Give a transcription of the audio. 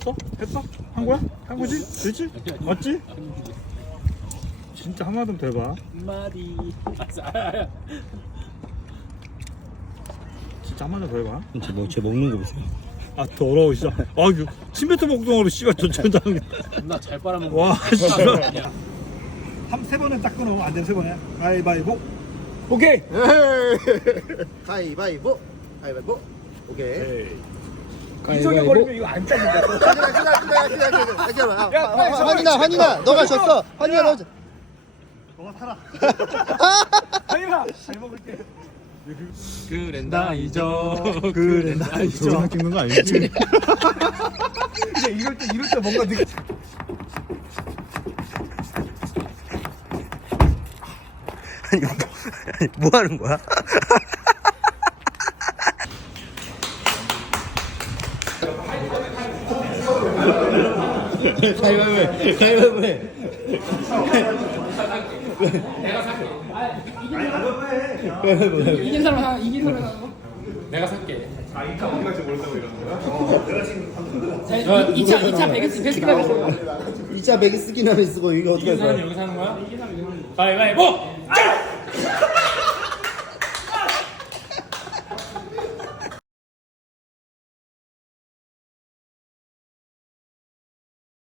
했어? 했어? 한 거야? 한 거지? 되지? 맞지? 진짜 한 마디 더 해봐. 마디. 진짜 한 마디 더 해봐. 제, 먹, 제 먹는 거 보세요. 아 더러워 진짜. 아 이거 침뱉어 먹동으로 씨발 저 천장. 나잘 빨아먹는. 와 거. 씨발. 한세 번은 딱 끊어. 안 되면 세 번에. 가위바위보. 오케이. 가위바위보 가위바위보 오케이 이 성이 걸리면 이거 안 잘린다. 또. 야, 화- 화- 환희나 환희나 너가 졌어 환희나 너 졌- 너가 살아. 아니라 잘 먹을게. 그랜다 이죠. 그래 나 이거 찍는 거 아니지? 이제 이럴 때 이럴 때 뭔가. 아니, 뭐, 아니, 뭐 하는 거야? 가위바위보, 가위바위보 해. 이긴 사람 하나, 이긴 사람 하나. 내가 살게. 아, 2차 어디까지 모른다고 이러는 거야? 2차, 2차 베개스, 베스트 베개스. 2차 베개 쓰긴 하면 쓰고 이거 어떻게 할 거야 여기 사는 거야? 가위바위보! 짜!